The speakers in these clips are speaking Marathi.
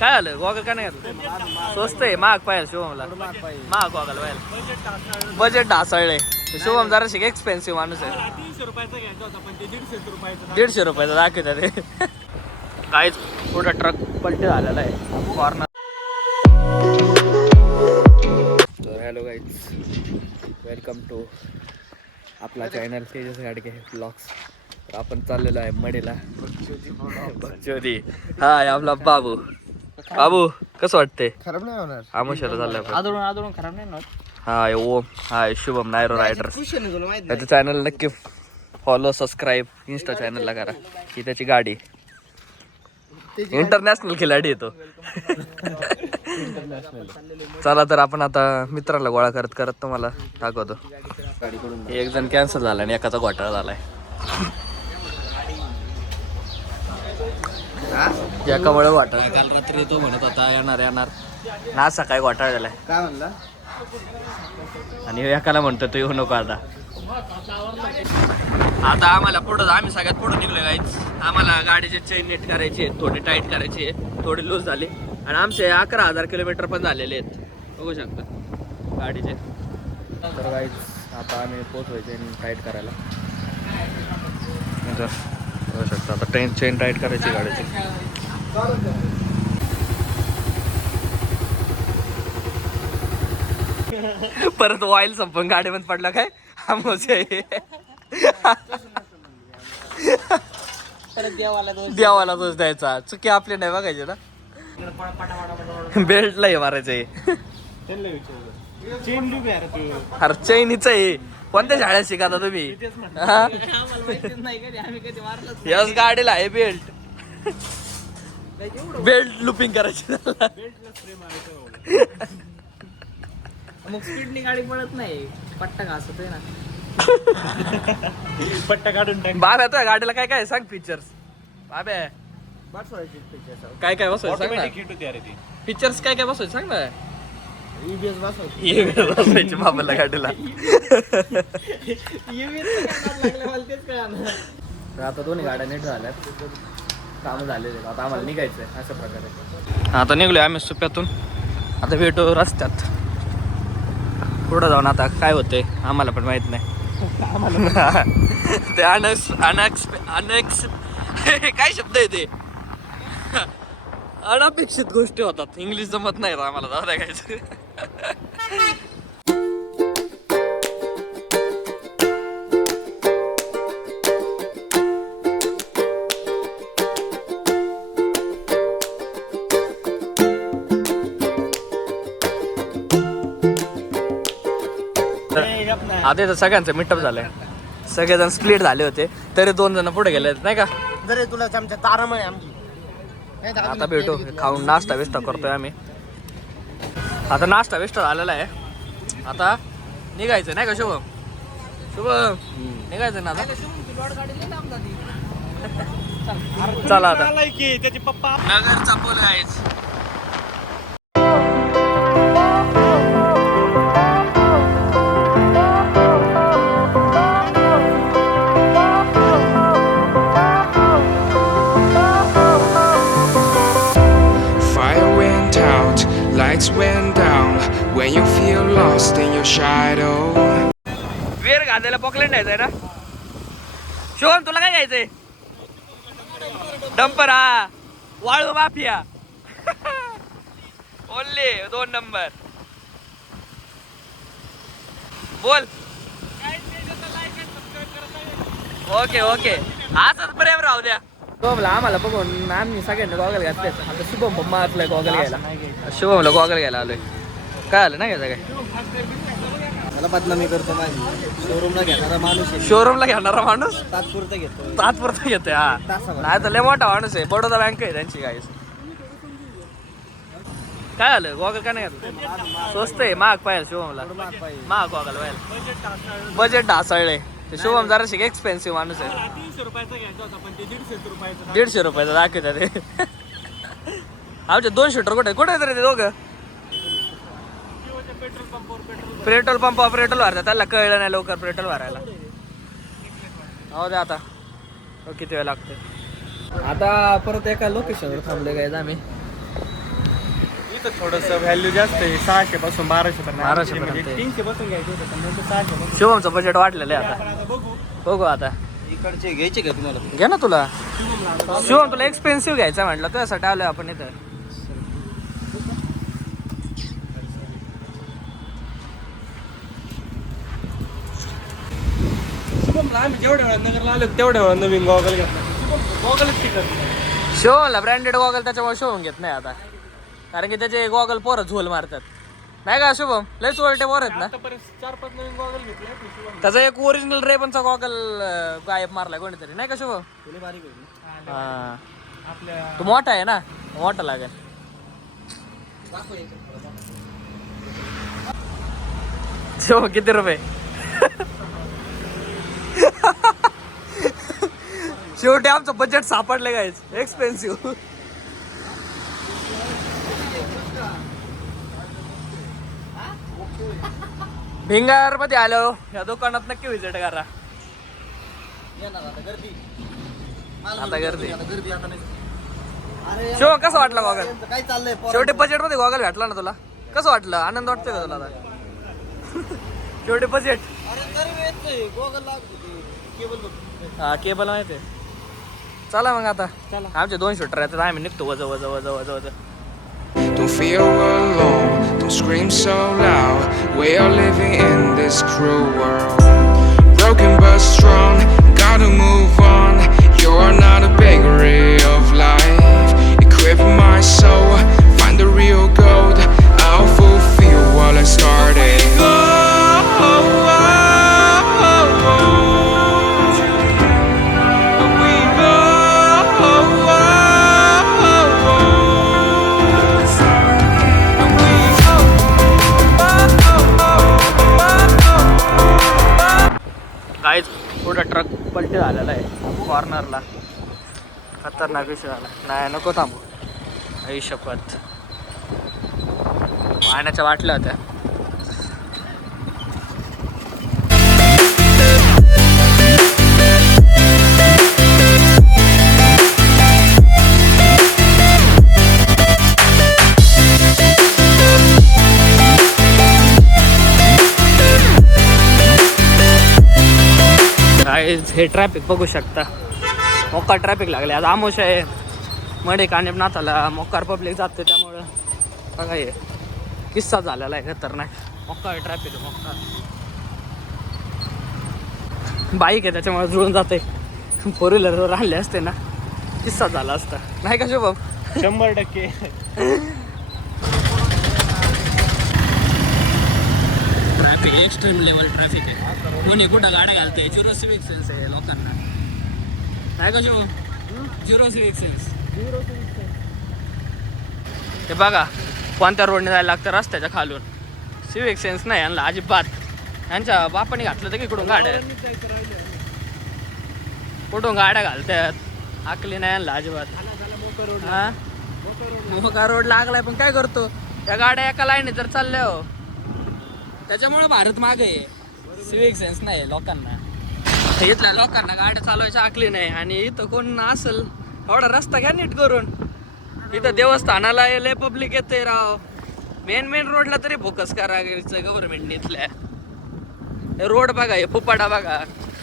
काय आलं गॉगल काय नाही घातलं स्वस्त आहे महाग पाहिजे शुभमला महाग गॉगल पाहिजे बजेट ढासळले शुभम जरा शिक एक्सपेन्सिव्ह माणूस आहे 150 रुपयाचा दाखवता ते काहीच पुढं ट्रक पलटी झालेला आहे कॉर्नर. तर हॅलो गाईज वेलकम टू आपला चॅनल तेजस गाडगे ब्लॉग्स. आपण चाललेलो आहे मडीला बगचोदी. हा आपला बाबू बाबू कसं वाटतंय खराब नाही होणार आमुष्याला चाललंय आपण. आदळून खराब नाही होणार. हाय ओम हाय शुभम नायरो रायडर्स. त्याचं चॅनल नक्की फॉलो सबस्क्राईब इंस्टा चॅनलला करा. ही त्याची गाडी इंटरनॅशनल खिलाडी येतो. चला तर आपण आता मित्राला गोळा करत करत तुम्हाला दाखवतो. एक जण कॅन्सल झाला आणि एकाचा घोटाळा झालाय. एकामुळे घोटाळा काल रात्री तो म्हणत होता येणार येणार ना सकाळी घोटाळा झालाय. काय म्हणला आणि एकाला म्हणतो तू येऊ नको आता. आता आम्हाला पुढं आम्ही सगळ्यात पुढे निघलो गाईच. आम्हाला गाडीचे चेन नेट करायची आहे थोडी टाईट करायची आहे थोडी लूज झाली आणि आमचे 11,000 किलोमीटर पण झालेले आहेत बघू शकता गाडीचे. तर गाईच आता आम्ही पोचवायचे आणि टाईट करायला बघू शकता. आता चेन टाईट करायची गाडीची. परत ऑइल संपून गाडीमध्ये पडला काय आमोसे देवाला दोष द्यायचा. चुकी आपली नाही बघायची ना. बेल्टला हे मारायचंय. अरे चैनीच आहे. कोणत्या शाळेत शिकता तुम्ही. यस गाडीला आहे बेल्ट. बेल्ट लुपिंग करायची मग स्पीडनी गाडी पळत नाही. पट्टा घासतोय ना. पट्टा काढून टाक. बाबा येतोय गाडीला काय काय सांग फीचर्स. बाबे काय काय बसवायचं सांग ना. फीचर्स काय काय बसवायचं सांग ना. EBS बसवायची. EBS बसवायची बाबाला गाडीला. आता दोन्ही गाड्या नीट झाल्यात काम झालेले. आता आम्हाला निघायचंय अशा प्रकारे. आता निघलोय आम्ही सुप्यातून. आता भेटू रस्त्यात पुढं जाऊन. आता काय होतंय आम्हाला पण माहित नाही. ते काय शब्द आहे ते अनपेक्षित गोष्टी होतात. इंग्लिश जमत नाही आम्हाला जाऊ द्यायचं. आता तर सगळ्यांचं मिटअप झालंय. सगळेजण स्प्लिट झाले होते तरी 2 जण पुढे गेले नाही का. जरे तुला आमच्या तारम आहे आमची. आता भेटू खाऊन नाश्ता विष्टा करतोय आम्ही. आता नाश्ता विष्टा झालेला आहे. आता निघायचं नाही का शुभम. शुभम निघायचं ना आता. चला आता त्याचे पप्पा नगरचा पूल आहेच. Lights went down when you feel lost in your shadow. वेर गाजायला पॉकलँड आहे ना. शोन तुला काय घ्यायचंय. डंपर हा वाळू माफिया ओनली 2 नंबर बोल. ओके ओके असंच प्रेम राहू द्या. शुभमला आम्हाला बघून आम्ही सगळ्यांनी गॉगल घातले. आता शुभम मारलाय गॉगल घ्यायला. शुभमला गॉगल घ्यायला आलोय. काय आलं नाही घ्यायचं काय. मला बदनामी करतो माझी. शोरूमला घेणारा माणूस आहे. शोरूमला घेणारा माणूस तात्पुरता घेतो. तात्पुरता घेतोय. हा नाही तर लय मोठा माणूस आहे. बडोदा बँक आहे त्यांची. काय काय आलं गॉगल काय नाही घातलं स्वस्त आहे महाग पाहिजे शुभमला. महाग गॉगल पाहिजे बजेट ढासळले. ते शुभम जरा शिक एक्सपेन्सिव्ह माणूस आहे. 150 रुपयाचा दाखवता ते. आमचे 2 शूटर कुठे कुठे तरी ते दोघं पेट्रोल पंपावर पेट्रोल भरतात. त्याला कळलं नाही लवकर पेट्रोल भरायला. हो दे आता किती वेळ लागतोय. आता परत एका लोकेशनवर थांबले गायज आम्ही. इथं थोडस व्हॅल्यू जास्त आहे 600 पासून 1200 पर्यंत 1200 म्हणजे पर्यंत. 300 पासून घ्यायचं होतं पण नंतर 600 पासून शुभमचं बजेट वाढलेलं आहे आता. बघू बघू आता. इकडचे घ्यायचे का तुम्हाला घे ना तुला. शिवम तुला एक्सपेन्सिव्ह घ्यायचा म्हटलं तुझ्यासाठी आलोय आपण इथं. शुभमला आम्ही जेवढ्या वेळा नगरला आलो तेवढ्या वेळा नवीन गॉगल घेतला गॉगलच शिकत शिवमला ब्रँडेड गॉगल त्याच्यामुळे शिवम घेत नाही आता, कारण की त्याचे गॉगल पोरं झोल मारतात नाही का शुभम. लय चोरटे पोर आहेत ना. आतापर्यंत 4-5 नवीन गॉगल घेतले त्याचा एक ओरिजिनल रेबनचा गॉगल गायब मारलाय कोणीतरी नाही का शुभम. बारीक होती हा आपल्या तू मोठा आहे ना, मोठा लागेल. शिवम किती रुपये. शेवटी आमचं बजेट सापडले गायच एक्सपेन्सिव्ह. भिंगार मध्ये आलो या दुकानात नक्की विजिट करा. आता गर्दी. शिव कसं वाटलं गॉगल. काय चाललंय शेवटी बजेट मध्ये गॉगल भेटला ना तुला. कसं वाटलं, आनंद वाटतोय का तुला आता. शेवटी बजेट. हा केबल माहिती. चला मग आता आमचे 2 शूटर आहेत आम्ही निघतो वज वज वज वज वज. Don't feel alone, don't scream so loud. We are living in this cruel world. Broken but strong, gotta move on. You're not a bakery of life. Equip my soul, find the real gold. I'll fulfill what I started. काहीच पुढं ट्रक पलटी झालेला आहे कॉर्नरला. खतरनाक विषय झाला. नाही नको थांबू. आई शपथ. पाण्याच्या वाटल्या होत्या. हे ट्रॅफिक बघू शकता. मोकार ट्रॅफिक लागले आज. आमोश आहे मडे कानिपनाथाला मोकार पब्लिक जाते त्यामुळं बघा हे किस्सा झालेला आहे खतरनाक. मोकार ट्रॅफिक मोकार. बाईक आहे त्याच्यामुळे जुळून जाते. 4 व्हीलरवर आणले असते ना किस्सा झाला असता नाही का Shubham. 100%. Traffic extreme level traffic आहे. कोणी कुठं गाड्या घालते. 0 सिविक सेन्स आहे लोकांना नाही का शिव. 0 civic sense. हे बघा कोणत्या रोडने जायला लागतं रस्त्याच्या खालून. सिविक सेन्स नाही यांना अजिबात. यांच्या बापाने घातलं तर इकडून गाड्या कुठून गाड्या घालतात. आकली नाही यांना अजिबात. हा मोका रोड लागलाय पण काय करतो. या गाड्या एका लाईने जर चालल्या हो त्याच्यामुळे भारत मागे आहे. सिविक सेन्स नाही लोकांना. इथल्या लोकांना गाड्या चालवायची आखली नाही. आणि इथं कोण असेल एवढा रस्ता घ्या नीट करून. इथं देवस्थानाला लय पब्लिक येते राव. मेन रोडला तरी फोकस करायचं गव्हर्नमेंटने इथल्या. रोड बघा हे फुपाडा बघा.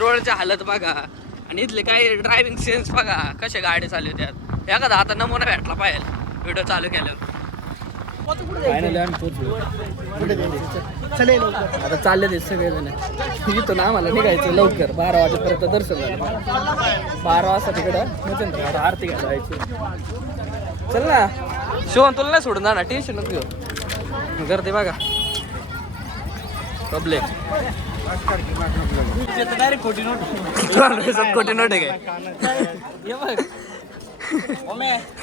रोडची हालत बघा. आणि इथले काय ड्रायव्हिंग सेन्स बघा कशा गाडी चालवतात. एखादा आता नमुना भेटला पाहिजे व्हिडिओ चालू केल्यावर. आता चालले ते सगळे जण. इथून आम्हाला निघायचं लवकर 12 वाजेपर्यंत दर्शन झालं. 12 वाजता तिकडं मच्छिंद्र आरती घ्यायला जायची. चल ना शिवण तुला नाही सोडून जाणार. टेन्शन नको घेऊ. गर्दी बघा पब्लिक. डायरेक्ट खोटी नोट. खोटी नोट आहे काय.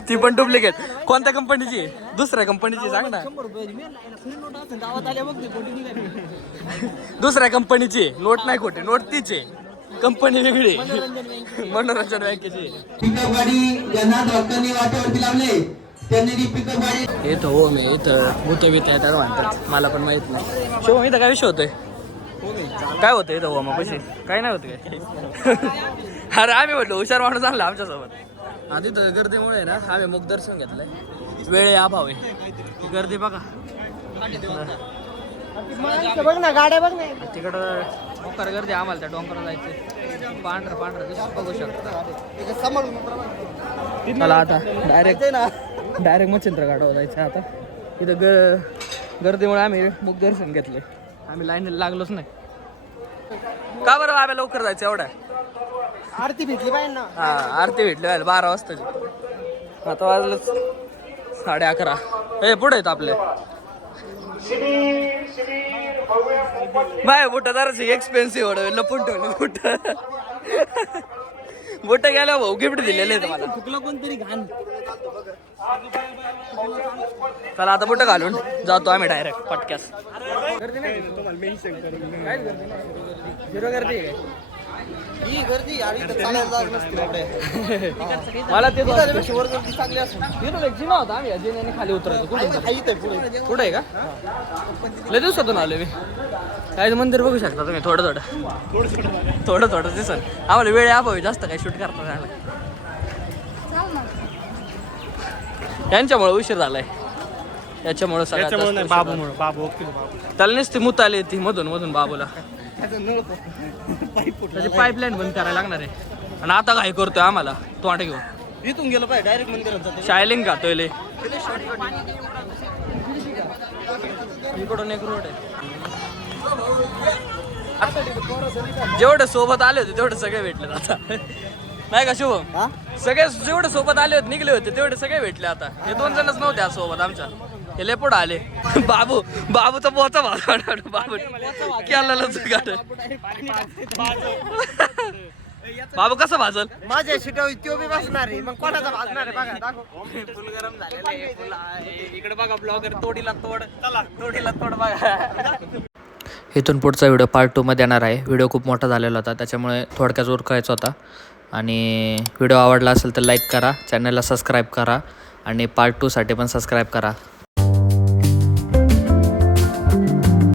ती पण डुप्लिकेट. कोणत्या कंपनीची. दुसऱ्या कंपनीची सांग ना. दुसऱ्या कंपनीची नोट नाही खोटी. नोट तीच आहे. कंपनी वेगळी. मनोरंजन बँकेची. इथं हो मी इथं भूतभीत आहे त्याला म्हणतात. मला पण माहित नाही. शिव इथं काय विषय होतोय. काय होतं इथं हो मग पैसे काय नाही होत काय. अरे आम्ही म्हटलं हुशार माणूस आणला आमच्यासोबत. आधी तर गर्दीमुळे ना आम्ही मुख दर्शन घेतलंय. वेळ अभाव आहे. गर्दी बघा बघ ना गाड्या बघ ना. तिकडं मोकार गर्दी आम्हाला त्या डोंगरावर जायचं. पांढरं दिसत बघू शकता. चला आता डायरेक्ट मच्छिंद्र घाटावर जायचं. आता इथं गर्दीमुळे आम्ही मुख दर्शन घेतले. आम्ही लाईनीला लागलोच नाही. का बरं आम्ही लवकर जायचं एवढं? आरती भेटली पाहिजे ना. हा आरती भेटली व्हायला 12 वाजताची. आता वाजलंच 11:30. हे पुढे आहेत आपले बाय बुट जराच एक्सपेन्सिव्ह एवढं लपून ठेवलं बुट. बुट गेल्या भाऊ गिफ्ट दिलेले आहेत मला. चुकलं कोणतरी घाण. चला आता बुट घालून जातो आम्ही डायरेक्ट पटक्यास. गर्दी नाही तुम्हाला मेन्शन करून. काय गर्दी नाही. झिरो गर्दी आहे काय? ही गर्दी आणि चालायला जाग नसते एवढे. मला ते वर गर्दी चांगली असून तिथं एक जिना होता. आम्ही जिन्याने खाली उतरायचो. पुढे पुढे आहे का? लय दिवसातून आलो मी. काय मंदिर बघू शकता तुम्ही. थोडं दिसत. आम्हाला वेळ अभावी जास्त काही शूट करता झाला. यांच्यामुळे उशीर झालाय. याच्यामुळे सगळ्यात बाबू त्याला नसते मुत आली ती मधून बाबूला. त्याची पाईपलाईन बंद करायला लागणार आहे. आणि आता काय करतोय आम्हाला तोंड घेऊन. इथून गेलो पाहिजे डायरेक्ट मंदिरात जातो. शायलिंग खातोय लय. इकडून एक रोड आहे. जेवढे सोबत आले होते तेवढे सगळे भेटले आता. नाही का शुभम? सगळे जेवढे सोबत आले होते निघले होते तेवढे सगळे भेटले आता. हे 2 जणच नव्हते आज सोबत आमच्या. हे लय पुढे आले. बाबूचा पोचा बाबू केला. बाबू कसं भाजल? माझ्या शिटावी तो बी बसणार आहे. मग कोणाचा भाजणार आहे बघा. दाखव. फुल गरम झालेलं आहे. इकडे बघा ब्लॉगर तोडीला तोड बघा. इथून पुढचा व्हिडिओ पार्ट 2 मध्ये येणार आहे. व्हिडिओ खूप मोठा झालेला होता त्याच्यामुळे थोडक्यात उरकायचा होता. आणि व्हिडिओ आवडला असेल तर लाईक करा, चॅनलला सबस्क्राईब करा आणि पार्ट 2 साठी पण सबस्क्राईब करा.